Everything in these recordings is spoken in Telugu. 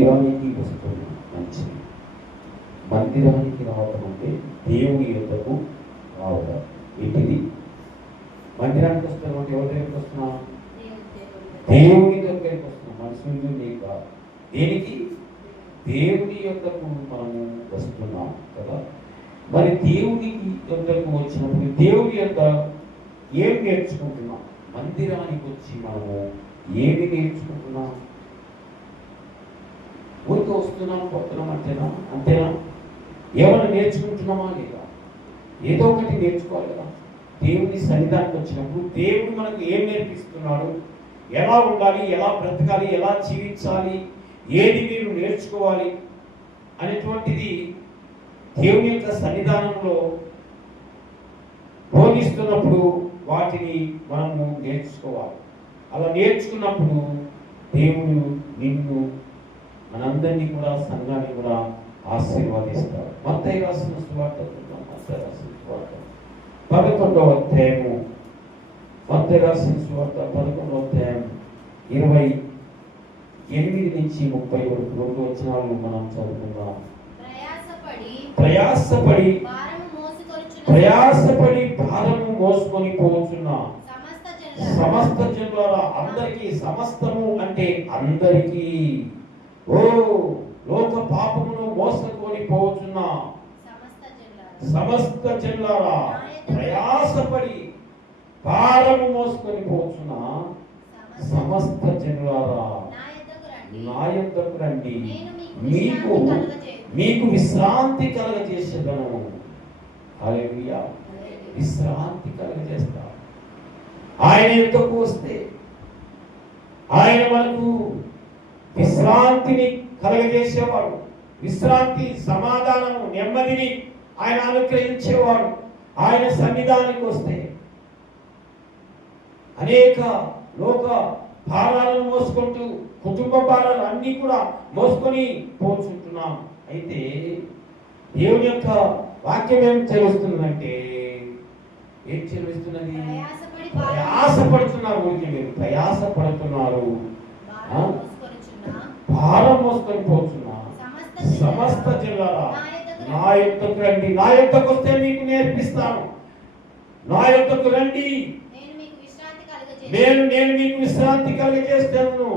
మందిరానికి వస్తున్నాం, మంచిది. మందిరానికి రావడం అంటే దేవుని యొద్దకు రావడం. ఏంటిది? మందిరానికి వస్తున్నాం అంటే ఎవరి దగ్గరికి వస్తున్నాం? దేవుని దగ్గరికి వస్తున్నాం. మనుషులు లేక దేనికి? దేవుని యొద్దకు మనము వస్తున్నాం కదా. మరి దేవుని యొద్దకు వచ్చినప్పుడు దేవుని యొక్క ఏం నేర్చుకుంటున్నాం? మందిరానికి వచ్చి మనము ఏమి నేర్చుకుంటున్నాం? ఊరికి వస్తున్నాం పోతున్నాం అంతేనా? ఏమైనా నేర్చుకుంటున్నామా లేదా? ఏదో ఒకటి నేర్చుకోవాలి కదా. దేవుని సన్నిధానికి వచ్చినప్పుడు దేవుడు మనకు ఏం నేర్పిస్తున్నాడు, ఎలా ఉండాలి, ఎలా బ్రతకాలి, ఎలా జీవించాలి, ఏది మీరు నేర్చుకోవాలి అనేటువంటిది దేవుని యొక్క సన్నిధానంలో బోధిస్తున్నప్పుడు వాటిని మనము నేర్చుకోవాలి. అలా నేర్చుకున్నప్పుడు దేవుడు నిన్ను, మనందరినీ కూడా, సంఘాన్ని కూడా ఆశీర్వదిస్తాడు. మత్తయి రాసిన సువార్త 11వ అధ్యాయము, మత్తయి రాసిన సువార్త 11వ అధ్యాయం 28 నుంచి 30 వరకు 2 వచనాలు మనం చదువుకుందాం. ప్రయాసపడి భారము మోసుకొని పోతున్న సమస్త జనులారా, అందరికీ, సమస్తము అంటే అందరికీ, ఓ లోక పాపమును మోసుకొని పోతున్న సమస్త జనులారా, ప్రయాసపడి భారము మోసుకొని పోతున్న సమస్త జనులారా, నా యొద్దకు రండి, మీకు విశ్రాంతి కలగజేసేదను. హల్లెలూయా. విశ్రాంతి కలగజేస్తా. ఆయన యొద్దకు వస్తే ఆయన మనకు విశ్రాంతిని కలగజేసేవాడు. విశ్రాంతి, సమాధానము, నెమ్మదిని ఆయన అనుగ్రహించేవాడు. ఆయన సన్నిధానానికి వస్తే అనేక లోక భారాలను మోసుకుంటూ, కుటుంబ భారాలు అన్నీ కూడా మోసుకొని పోచుంటున్నాం. అయితే దేవుని యొక్క వాక్యం ఏం తెలుస్తుందంటే, ఏం తెలుస్తున్నది? ప్రయాసపడుతున్నారు. ఊరికి మీరు ప్రయాసపడుతున్నారు, భారం మోసుకొని పోతున్నా సమస్త జనులారా, నా యొద్దకు రండి. నా యొద్దకు వస్తే మీకు నేర్పిస్తాను. నా యొద్దకు రండి, నేను మీకు విశ్రాంతి కలుగజేస్తాను.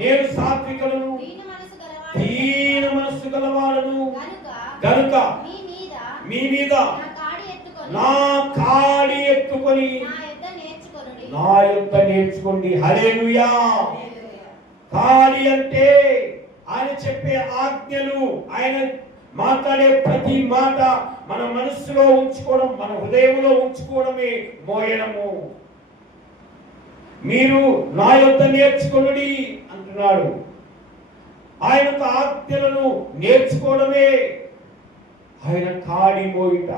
నేను సాత్వికులను, దీన మనస్సు గలవాడను గనుక మీ మీద నా కాడి ఎత్తుకొని నా యొద్ద నేర్చుకోండి. హల్లెలూయా. కాడి అంటే ఆయన చెప్పే ఆజ్ఞలు, ఆయన మాట్లాడే ప్రతి మాట మన మనస్సులో ఉంచుకోవడం, మన హృదయంలో ఉంచుకోవడమే మోయడము. మీరు నా యొద్ద నేర్చుకొనుడి అంటున్నాడు. ఆయన ఆజ్ఞలను నేర్చుకోవడమే ఆయన కాడి మోయుట.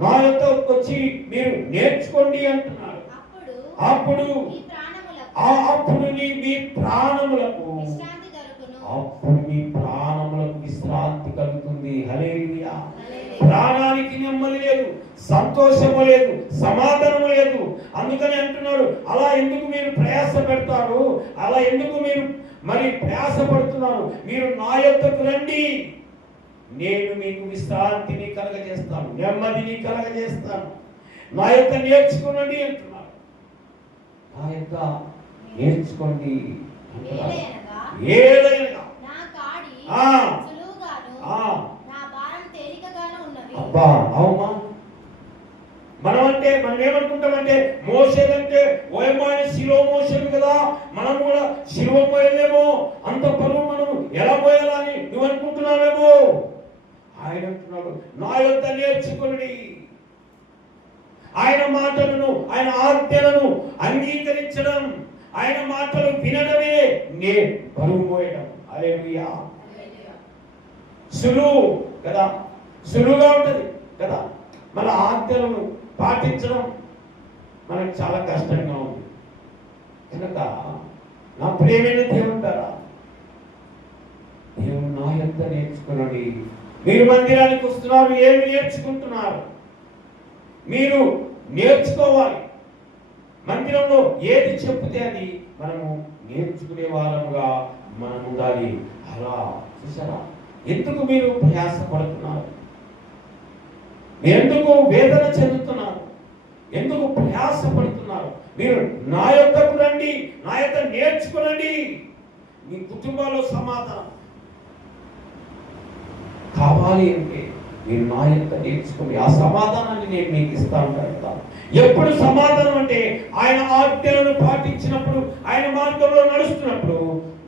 నా యొద్దకు వచ్చి మీరు నేర్చుకోండి అంటున్నాడు. అప్పుడు మీ ప్రాణములకు విశ్రాంతి కలుగుతుంది. హల్లెలూయా. ప్రాణానికి నెమ్మది లేదు, సంతోషము లేదు, సమాధానము లేదు. అందుకని అంటున్నాడు, అలా ఎందుకు మీరు ప్రయాస పెడతారు? అలా ఎందుకు మీరు మరి ప్రయాస పడుతున్నారు? మీరు నా యొద్దకు రండి, నేను మీకు విశ్రాంతిని కలగజేస్తాను, నెమ్మదిని కలగజేస్తాను. నా యొక్క నేర్చుకోండి అంటున్నాడు. నా యొక్క నేర్చుకోండి. ఏదైనా అబ్బా అవుమా. మనం ఏమనుకుంటామంటే, మోసేదంటే ఓయమాని శిలువ మోసేది కదా, మనం కూడా శిలువ మోయలేమో, అంత పరువు మనం ఎలా మోయాలని నువ్వు అనుకుంటున్నావేమో. ఆయన అంటున్నాడు, నా యొద్ద నేర్చుకోండి. ఆయన మాటలను, ఆయన ఆజ్ఞలను అంగీకరించడం, ఆయన మాటలు వినడమే నేను బరువు మోయడం. హల్లెలూయా. సులువు కదా, సులువుగా ఉంటది కదా. మన ఆజ్ఞలను పాటించడం మనకు చాలా కష్టంగా ఉంది. కనుక నా ప్రియమైన దేవుడారా, దేవుడు నా యొద్ద నేర్చుకోండి. మీరు మందిరానికి వస్తున్నారు, ఏమి నేర్చుకుంటున్నారు? మీరు నేర్చుకోవాలి. మందిరంలో ఏది చెప్తే అది మనము నేర్చుకునే వారముగా మనం ఉండాలి. అలా చూసారా, ఎందుకు మీరు ప్రయాసపడుతున్నారు? ఎందుకు వేదన చెందుతున్నారు? ఎందుకు ప్రయాసపడుతున్నారు? మీరు నా యొద్దకు రండి, నా యొద్ద నేర్చుకునండి. మీ కుటుంబంలో సమాధానం కావాలి అంటే మీరు నా యొక్క నేర్చుకుని ఆ సమాధానాన్ని నేను మీకు ఇస్తాను కదా. ఎప్పుడు సమాధానం అంటే ఆయన ఆజ్ఞలను పాటించినప్పుడు, ఆయన మార్గంలో నడుస్తున్నప్పుడు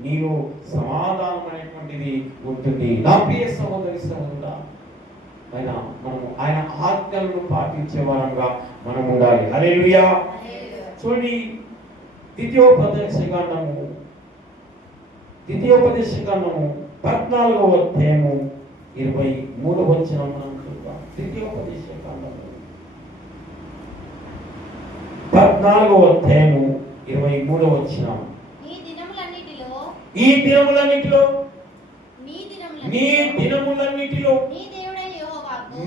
నీవు సమాధానం అనేటువంటిది ఉంటుంది. నా ప్రియ సహోదరి సహోదరుడా, ఆయన ఆజ్ఞలను పాటించే వారంగా మనం ఉండాలి. హల్లెలూయా. చూడండి, ద్వితీయోపదేశకాండము 14వ అధ్యాయము 23వ వచనం మనం చూద్దాం. ద్వితీయోపదేశకాండము 14వ అధ్యాయము 23వ వచనం. ఈ దినములన్నిటిలో నీ దినములన్నిటిలో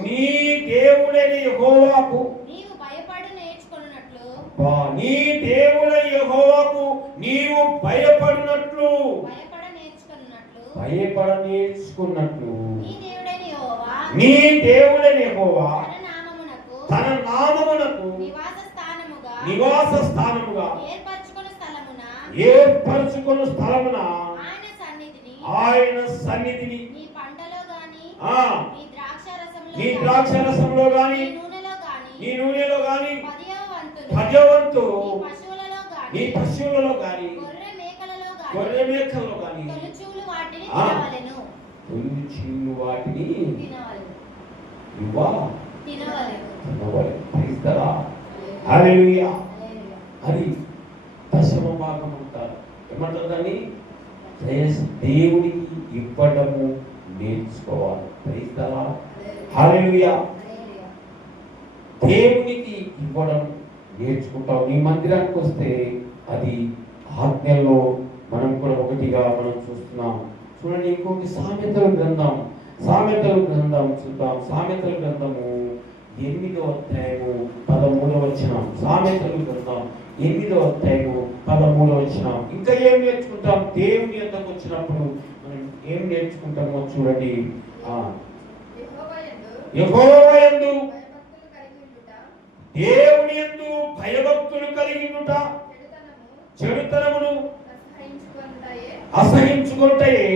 నీ దేవుడైన యెహోవాకు నీవు భయపడు నేర్చుకొనున్నట్లు, నీ దేవుడైన యెహోవాకు నీవు భయపడ నేర్చుకున్నట్లు నీ దేవుడైన యెహోవా తన నామమునకు నివాస స్థానముగా ఏర్పరచుకొను స్థలమున ఆయన సన్నిధిని నీ ద్రాక్షరసంలో గాని నీ నూనెలో గాని 10వ వంతు నీ పశువులలో గాని గొర్రె మేకలలో గాని తొలిచూలు వాటిని హల్లెలూయా. అది దశమ భాగం అంటారు. ఏమంటారు దాన్ని? దేవునికి ఇవ్వడము నేర్చుకోవాలి. క్రైస్తవా, హల్లెలూయా. దేవునికి ఇవ్వడం నేర్చుకుంటాం. నీ మందిరానికి వస్తే అది ఆజ్ఞల్లో మనం కూడా ఒకటిగా మనం చూస్తున్నాం. చూడండి, ఇంకొకటి సామెతల గ్రంథం చూద్దాం. సామెతల గ్రంథము 8వ అధ్యాయము 13వ వచనం. సామెతల గ్రంథం 8వ అధ్యాయము 13వ వచనం. ఇంకా ఏం నేర్చుకుంటాం? దేవుని యొద్దకు వచ్చినప్పుడు మనం ఏం నేర్చుకుంటామో చూడండి. యెహోవా యందు దేవుని యందు భయభక్తులు కలిగి ఉండుట చెడుతనమును అసహించుకుంటాయే.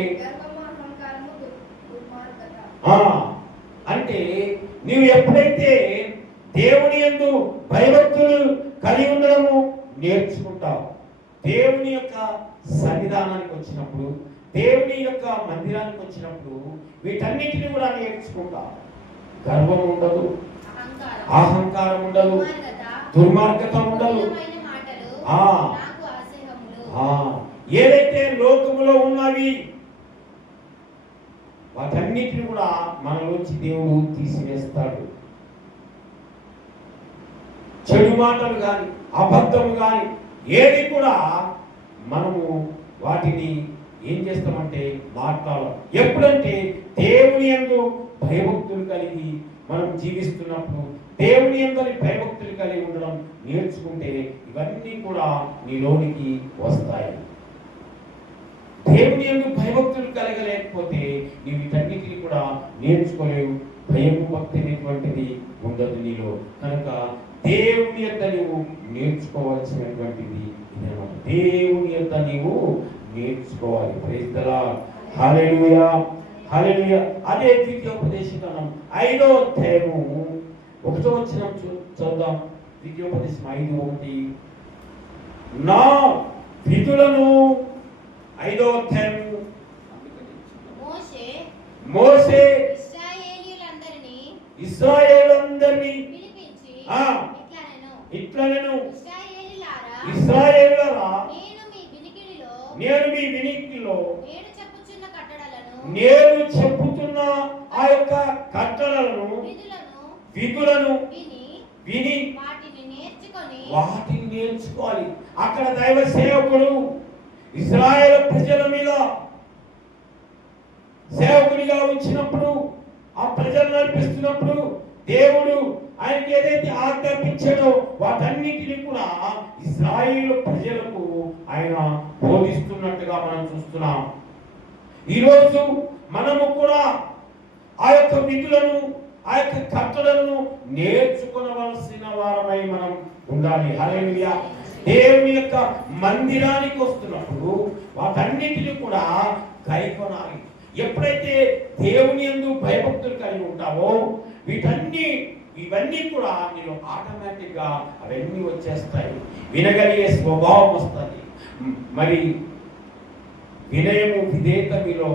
అంటే నీవు ఎప్పుడైతే దేవుని యందు భయభక్తులు కలిగి ఉండడము నేర్చుకుంటావు, దేవుని యొక్క సన్నిధానానికి వచ్చినప్పుడు, దేవుని యొక్క మందిరానికి వచ్చినప్పుడు వీటన్నిటిని కూడా నేర్చుకుంటావు. గర్వం ఉండదు, అహంకారం ఉండదు, దుర్మార్గత ఉండదు. ఏదైతే లోకములో ఉన్నవి వాటన్నిటిని కూడా మనలోంచి దేవుడు తీసివేస్తాడు. చెడు మాటలు కానీ అబద్ధము కానీ ఏది కూడా మనము వాటిని ఏం చేస్తామంటే మాట్లాడాలి. ఎప్పుడంటే దేవుని యందు భయభక్తులు కలిగి మనం జీవిస్తున్నప్పుడు, దేవుని యందు భయభక్తులు కలిగి ఉండడం నేర్చుకుంటే ఇవన్నీ కూడా నీలోనికి వస్తాయి. దేవుని యందు భయభక్తులు కలగలేకపోతే నీవు వీటన్నిటిని కూడా నేర్చుకోలేవు. భయము భక్తి అనేటువంటిది ఉండదు నీలో. కనుక దేవుని యొద్ద నీవు నేర్చుకోవాల్సినటువంటిది ఇదన్నమాట. దేవుని యొద్ద నీవు నేర్చుకోవాలి. Praise the Lord. Hallelujah, hallelujah. అదే ద్వితీయోపదేశకాండం 5వ అధ్యాయము 1వ వచనం చూద్దాం. ద్వితీయోపదేశం 5:1. నా విధులను 5వ అధ్యాయము మోషే ఇశ్రాయేలులందరినీ ఇట్లనెను, ఇశ్రాయేలులారా, నేను మీ వినికిడిలో నేను చెప్పుతున్న ఆ యొక్క కట్టడలను విధులను విని వాటిని నేర్చుకోవాలి. అక్కడ దైవ సేవకుడు ఇశ్రాయేలు ప్రజల మీద సేవకునిగా ఉంచినప్పుడు, ఆ ప్రజలు నడిపిస్తున్నప్పుడు దేవుడు ఆయనకి ఏదైతే ఆజ్ఞాపించాడో వాటన్నిటిని కూడా ఇశ్రాయేలు ప్రజలకు ఆయన బోధిస్తున్నట్టుగా వారంగా మనం చూస్తున్నాం. ఈరోజు మనము కూడా ఆ యొక్క విధులను, ఆ యొక్క కట్టడలను నేర్చుకోవలసిన వారమై మనం ఉండాలి. హల్లెలూయా. దేవుని యొక్క మందిరానికి వస్తున్నప్పుడు వాటన్నిటిని కూడా కైకొనాలి. ఎప్పుడైతే దేవుని యందు భయభక్తులు కలిగి ఉంటావో ఇవన్నీ కూడా నీలో ఆటోమేటిక్ గా అవన్నీ వచ్చేస్తాయి. వినగలిగే స్వభావం వస్తుంది. మరి వినయము, విధేయత మీలో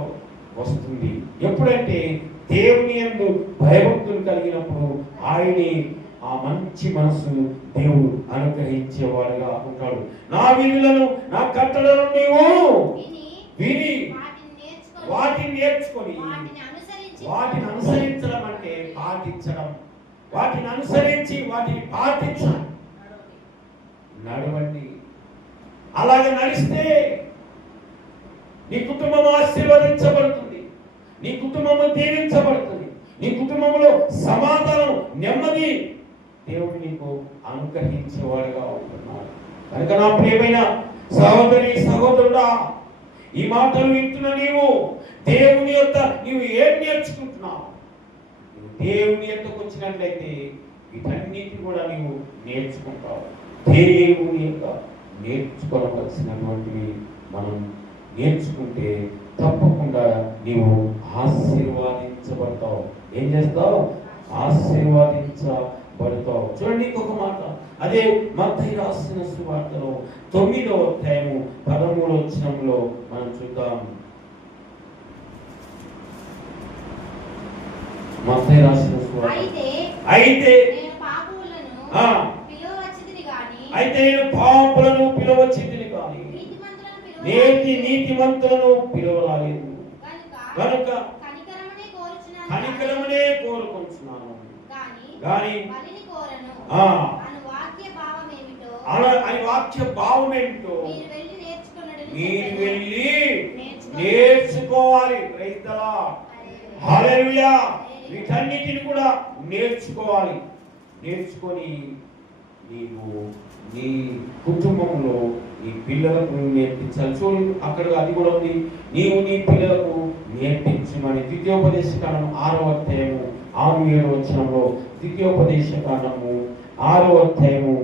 వస్తుంది. ఎప్పుడంటే దేవుని యందు భయభక్తులు కలిగినప్పుడు ఆయన్ని ఆ మంచి మనసు దేవుడు అనుగ్రహించేవాడుగా ఉంటాడు. నా విధులను, నా కట్టడలను నీవు విని వాటిని నేర్చుకొని వాటిని అనుసరించడం అంటే పాటించడం. వాటిని అనుసరించి వాటిని పాటించాలి, నడవండి. అలాగే నడిస్తే నీ కుటుంబం ఆశీర్వదించబడుతుంది, నీ కుటుంబము దీవించబడుతుంది, నీ కుటుంబంలో సమాధానం, నెమ్మది దేవుడు నీకు అనుగ్రహించేవాడుగా ఉంటున్నాడు. కనుక నా ప్రియమైన సహోదరి, సహోదరుడా, ఈ మాటలు వింటున్న నీవు దేవుని యొక్క నీవు ఏం నేర్చుకుంటున్నావు? దేవుని యొక్కకు వచ్చినట్లయితే వీటన్నిటిని కూడా నీవు నేర్చుకుంటావు. దేవుని యొక్క నేర్చుకోవలసినటువంటివి మనం నేర్చుకుంటే తప్పకుండా నీవు ఆశీర్వాదించబడతావు. ఏం చేస్తావు? ఆశీర్వాదించబడతావు. చూడండి ఇంకొక మాట, అదే మత్తయి రాసిన సువార్తలో 9వ అధ్యాయము 13వ వచనంలో మనం చూద్దాం. మత్తయి రాసిన సువార్త, అయితే నేను పాపులను పిలవచ్చితిని కానీ నీతిమంతులను పిలవరాలేదు. కనుక కనికరమునే కోరుకుంటున్నాను కానీ అని వాక్య భావం ఏమిటో మీరు వెళ్ళి నేర్చుకోవాలి. Praise the Lord. హల్లెలూయా. వీటన్నిటిని కూడా నేర్చుకోవాలి. నేర్చుకొని నీవు నీ కుటుంబంలో నీ పిల్లలకు నేర్పించాలి. చూడు అక్కడ అది కూడా ఉంది, నీవు నీ పిల్లలకు నేర్పించమని. ద్వితీయోపదేశకాండము 6వ అధ్యాయము 6-7 వచనంలో, ద్వితీయోపదేశకాండము 6వ అధ్యాయము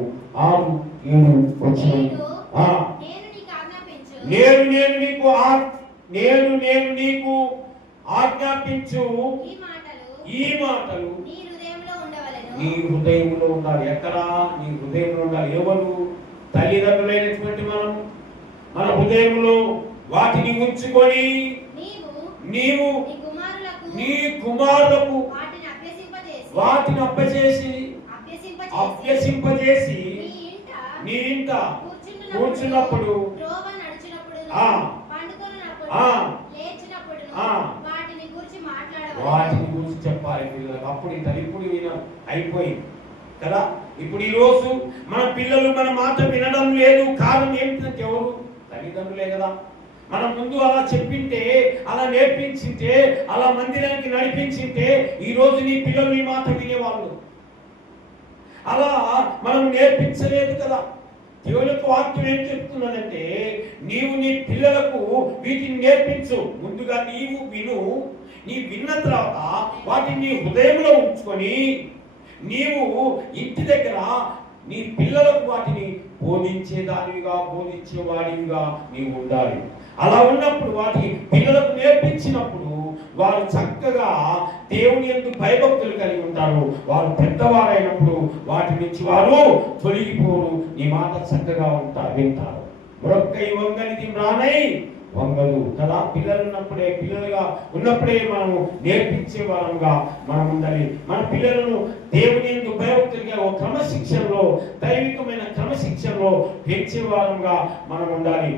6-7 వచనం, నేను నీకు ఆజ్ఞాపించు ఈ మాటలు నీ హృదయంలో ఉండాలి. ఎక్కడా? నీ హృదయంలో ఉండాలి. ఎవరు? తల్లిదండ్రులైనటువంటి మనం మన హృదయంలో వాటిని ఉంచుకొని నీవు నీ కుమారులకు వాటిని అభ్యసింపజేసి నీ ఇంట కూర్చున్నప్పుడు వాటిని గురించి చెప్పాలి పిల్లలకు. అప్పుడు ఇప్పుడు అయిపోయింది కదా. ఇప్పుడు ఈ రోజు మన పిల్లలు మన మాట వినడం లేదు. కారణం ఏంటంటే ఎవరు? తల్లిదండ్రులే కదా. మనం ముందు అలా చెప్పింటే, అలా నేర్పించింటే, అలా మందిరానికి నడిపించింటే ఈ రోజు నీ పిల్లలు నీ మాట వినేవాళ్ళు. అలా మనం నేర్పించలేదు కదా. దేవుని యొక్క వాక్యం ఏం చెప్తున్నదంటే, నీవు నీ పిల్లలకు వీటిని నేర్పించు. ముందుగా నీవు విను. నీ విన్న తర్వాత వాటిని నీ హృదయంలో ఉంచుకొని నీవు ఇంటి దగ్గర నీ పిల్లలకు వాటిని బోధించేవాడివిగా నీవు ఉండాలి. అలా ఉన్నప్పుడు వాటి పిల్లలకు నేర్పించినప్పుడు వారు చక్కగా దేవుని యందు భయభక్తులు కలిగి ఉంటారు. వారు పెద్దవారైనప్పుడు వాటి నుంచి వారు తొలగిపోరు. నీ మాట చక్కగా వింటారు. మరొక్కై వంగనిది రానై వంగలు కదా. పిల్లలుగా ఉన్నప్పుడే మనము నేర్పించే వారంగా మనం ఉండాలి. మన పిల్లలను దేవుని యందు భయభక్తులుగా క్రమశిక్షణలో, దైవికమైన క్రమశిక్షణలో పెంచే వారంగా మనం ఉండాలి.